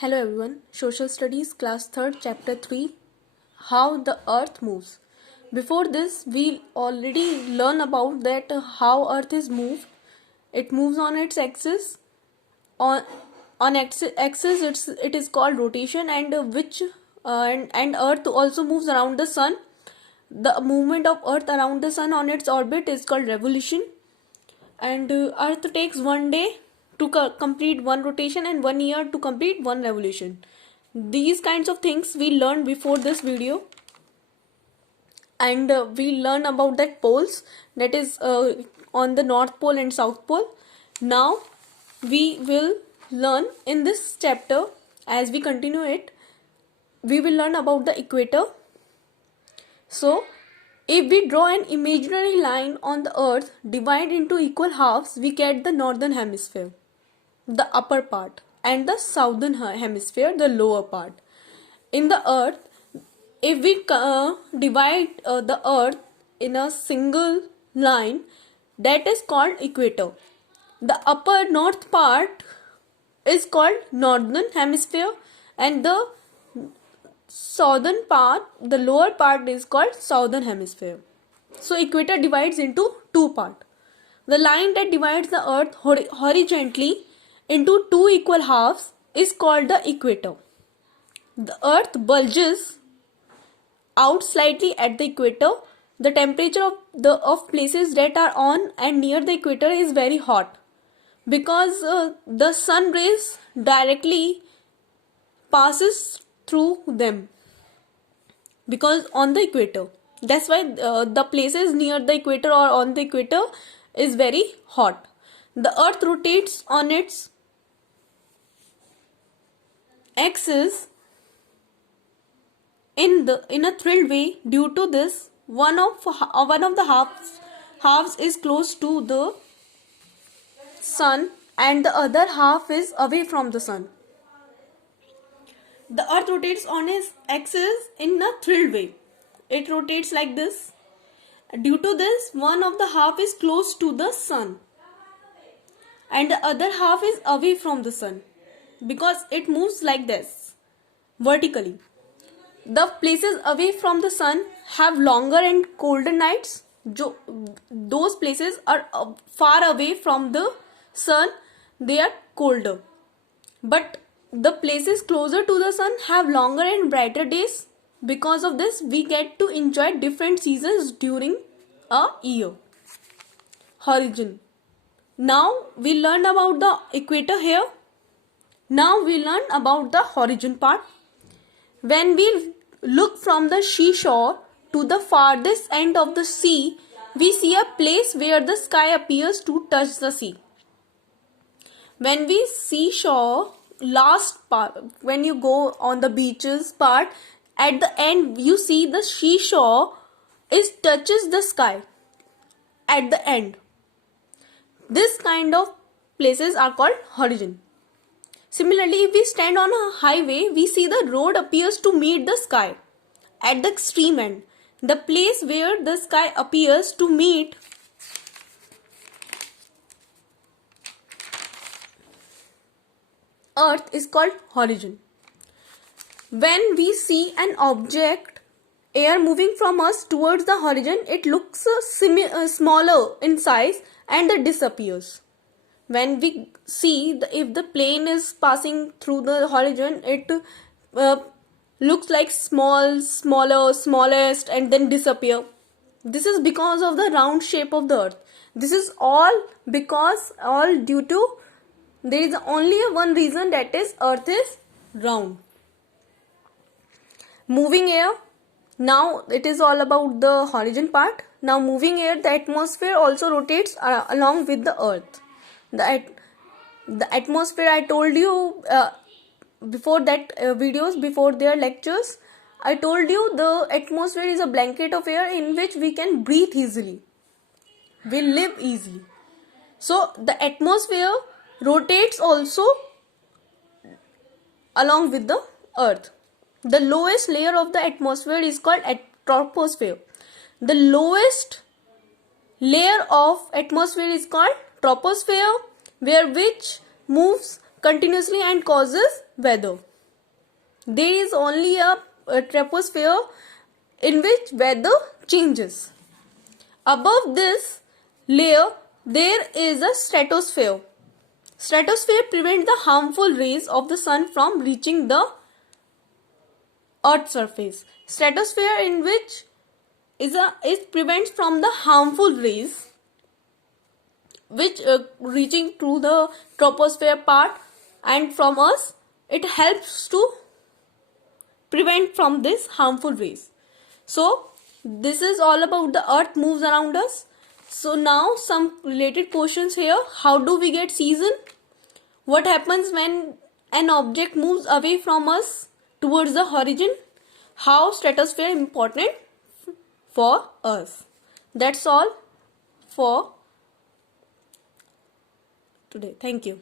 Hello everyone, Social Studies Class 3rd Chapter 3, How the Earth Moves. Before this, we already learn about that how Earth is moved. It moves on its axis. On axis it is called rotation, and and Earth also moves around the sun. The movement of Earth around the sun on its orbit is called revolution. And Earth takes 1 day to complete one rotation and 1 year to complete one revolution. These kinds of things we learned before this video, and we learn about that poles, that is on the North Pole and South Pole. Now we will learn in this chapter, as we continue it, we will learn about the equator. So if we draw an imaginary line on the earth, divide into equal halves, we get the northern hemisphere, the upper part, and the southern hemisphere, the lower part. In the earth, if we divide the earth in a single line, that is called equator. The upper north part is called northern hemisphere, and the southern part, the lower part, is called southern hemisphere. So equator divides into two parts. The line that divides the earth horizontally into two equal halves is called the equator. The earth bulges out slightly at the equator. The temperature of places that are on and near the equator is very hot, because the sun rays directly passes through them, because on the equator. That's why the places near the equator or on the equator is very hot. The earth rotates on its axis in a thrilled way. Due to this, one of the halves is close to the sun and the other half is away from the sun. The earth rotates on its axis in a thrilled way. It rotates like this. Due to this, one of the half is close to the sun and the other half is away from the sun, because it moves like this, vertically. The places away from the sun have longer and colder nights. Those places are far away from the sun, they are colder. But the places closer to the sun have longer and brighter days. Because of this, we get to enjoy different seasons during a year. Horizon. Now we learned about the equator here. Now we learn about the horizon part. When we look from the seashore to the farthest end of the sea, we see a place where the sky appears to touch the sea. When we see shore, last part, when you go on the beaches part, at the end you see the seashore touches the sky at the end. This kind of places are called horizon. Similarly, if we stand on a highway, we see the road appears to meet the sky at the extreme end. The place where the sky appears to meet earth is called horizon. When we see an object, air, moving from us towards the horizon, it looks smaller in size and it disappears. When we see if the plane is passing through the horizon, it looks like smaller, smallest, and then disappear. This is because of the round shape of the earth. This is all due to, there is only one reason, that is earth is round. Moving air. Now it is all about the horizon part. Now moving air, the atmosphere also rotates along with the earth. The atmosphere, I told you before that videos, before their lectures, I told you the atmosphere is a blanket of air in which we can breathe easily. We live easily. So the atmosphere rotates also along with the earth. The lowest layer of the atmosphere is called troposphere. The lowest layer of atmosphere is called troposphere, which moves continuously and causes weather. There is only a troposphere in which weather changes. Above this layer, there is a stratosphere. Stratosphere prevents the harmful rays of the sun from reaching the Earth's surface. Stratosphere in which is prevents from the harmful rays which reaching through the troposphere part, and from us it helps to prevent from this harmful rays. So this is all about the earth moves around us. So now some related questions here. How do we get season? What happens when an object moves away from us towards the horizon? How stratosphere important for us? That's all for today. Thank you.